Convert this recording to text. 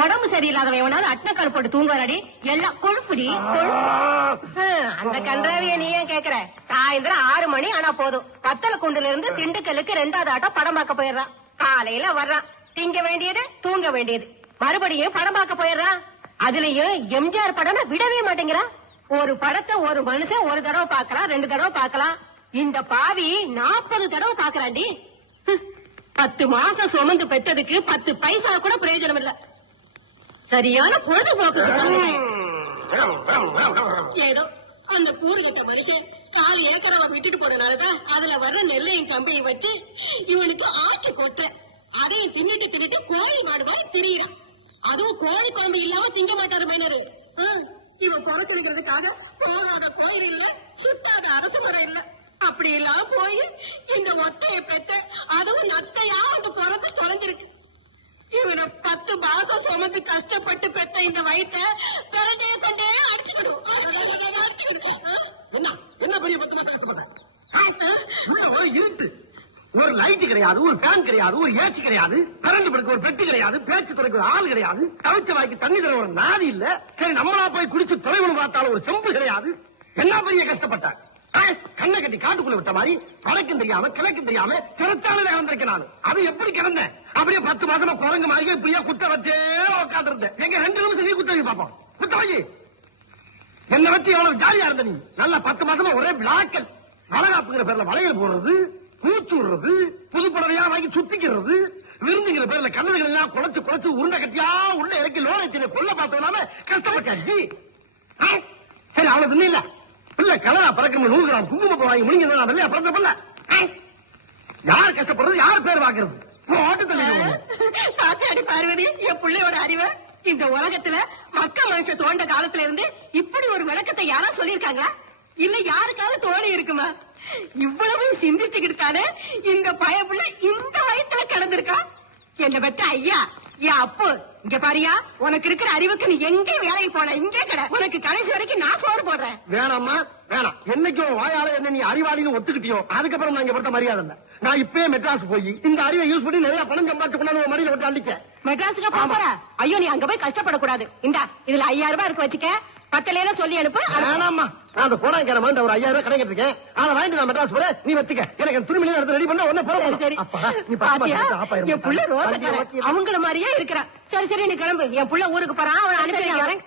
உடம்பு சரியில்லாதவன் எவனாவது அட்டக்கால் போட்டு தூங்குவாடி, எல்லாம் கொழுப்புடி கொழுப்பு. அந்த கன்றாவிய நீ ஏன் கேக்குற? சாயந்தரம் 6 மணி ஆனா போதும், பத்தல குண்டுல இருந்து திண்டுக்கல்லுக்கு 2வது ஆட்டம் படம் பார்க்க போயிடுறான். காலையில வர்றான், திங்க வேண்டியது தூங்க வேண்டியது, மறுபடியும் படம் பார்க்க போயிடுறான். அதுலயும் எம்ஜிஆர் படம் விடவே மாட்டேங்கிறான். ஒரு படத்தை ஒரு மனுஷன் ஒரு தடவை பார்க்கலாம், 2 தடவை பார்க்கலாம். இந்த பாவி 40 தடவை பாக்குறாண்டி. 10 மாசம் சுமந்து பெற்றதுக்கு 10 பைசா கூட பிரயோஜனம் இல்ல. சரியான பொழுதுபோக்கு. ஏதோ அந்த கூறுகட்ட மனுஷன் 4 ஏக்கராவை விட்டுட்டு போனனாலதான் அதுல வர்ற நெல்லையும் கம்பையும் வச்சு இவனுக்கு ஆட்டு கொட்ட, அதையும் தின்னுட்டு கோழி மாடு மாதிரி திரியிறான். அதுவும் கோழி குழம்பு இல்லாம திங்க மாட்டாரு மைனரு. இவன் பொறக்கெடுக்கிறதுக்காக போகாத கோயில் இல்ல, சுத்தாத அரசு மரம் இல்ல. அப்படி எல்லாம் போய் இந்த ஒத்தைய பெத்த, அதுவும் நத்தையா அந்த பொறத்தை தொலைஞ்சிருக்கு. இவனை 10 மாசம் சுமந்து கஷ்டப்பட்டு பெத்த இந்த வயிற்ற கொண்டே அடிச்சுக்கணும். என்ன பெரிய 10 மாசம் இருட்டு, ஒரு லைட் கிடையாது, ஒரு ஃபேன் கிடையாது, ஒரு ஏச்சி கிடையாது, கரண்ட் படுக்க ஒரு பெட்டி கிடையாது, பேச்சு துறைக்கு ஒரு ஆள் கிடையாது, தவிச்ச வாய்க்கு தண்ணி தர ஒரு நாதி இல்ல. சரி நம்மளா போய் குடிச்சு தொலைவனு பார்த்தாலும் ஒரு செம்பு கிடையாது. என்ன பெரிய கஷ்டப்பட்டார். கண்ணை கட்டி காட்டுக்குள்ள விட்ட மாதிரி வடக்கும் தெரியாம கிழக்கும் தெரியாம சிறச்சாலையில கலந்திருக்கேன் நான். அது எப்படி கிடந்தேன்? அப்படியே 10 மாசமா குரங்கு மாதிரியே இப்படியே குத்த வச்சே உட்காந்து இருந்தேன். எங்க 2 நிமிஷம் நீ குத்த வை பாப்போம். குத்த வை. என்ன வச்சு எவ்வளவு ஜாலியா இருந்த நீ. நல்லா 10 மாசமா ஒரே விழாக்கள். வளகாப்புங்கிற பேர்ல வளையல் போடுறது, பூச்சு விடுறது, புது புடவையா வாங்கி சுத்திக்கிறது, விருந்துங்கிற பேர்ல கண்ணதுகள் எல்லாம் குறைச்சு உருண்டை கட்டியா உள்ள இறக்கி லோனை கொல்ல பார்த்தது இல்லாம கஷ்டப்பட்டாச்சு. சரி அவ்வளவு இல்ல, பிள்ளை கலரா பறக்கணும் 100 கிராம் குங்குமப்பூ வாங்கி முடிங்க வெள்ளையா பிறந்த பிள்ளை. யார் கஷ்டப்படுறது, யார் பேர் வாக்குறது? பாத்தாடி பார்வதி, என் பிள்ளையோட அறிவு. இந்த உலகத்துல மக்க மனுஷ தோண்ட காலத்துல இருந்து இப்படி ஒரு விளக்கத்தை யாரா சொல்லிருக்காங்களா? இல்ல யாருக்காவது தோணி இருக்குமா? இவ்வளவு சிந்திச்சுக்கிட்டானே இந்த பயப்புள்ள இந்த வயத்துல கிடந்திருக்கா. என்ன பத்த ஐயா, என் அப்பு இங்க பாரியா, உனக்கு இருக்கிற அறிவுக்கு நீ எங்கே வேலைக்கு போன, இங்கே கடை. உனக்கு கடைசி வரைக்கும் நான் சோறு போடுறேன். வேணாம்மா வேணாம். என்னைக்கும் வாயால என்ன நீ அறிவாளின்னு ஒத்துக்கிட்டியோ அதுக்கப்புறம் நான் இங்க படுத்த மரியாதை இல்ல. நான் இப்பயே மெட்ராஸ் போய் இந்த அறிவை யூஸ் பண்ணி நிறைய பணம் சம்பாதிச்சு கொண்டாந்து மடியில விட்டு அள்ளிக்க. மெட்ராஸுக்கு போற? ஐயோ நீ அங்க போய் கஷ்டப்படக்கூடாது. இந்தா இதுல 5000 ரூபாய் இருக்கு, வச்சுக்க. 10 சொல்லி அனுப்பு. வேணாம்மா, நான் அந்த போனாங்கிற மாதிரி ஒரு 5000 ரூபாய் கிடைக்கிட்டு இருக்கேன். அதை வாங்கிட்டு நான் மெட்ராஸ் போறேன், நீ வச்சுக்க. எனக்கு துணிமணி எடுத்து ரெடி பண்ண உடனே போற. சரி என் புள்ள ரோசக்கார அவங்கள மாதிரியே இருக்கிறா. சரி நீ கிளம்பு. என் புள்ள ஊருக்கு போறான், அவன் அனுப்பி வைக்கிறேன்.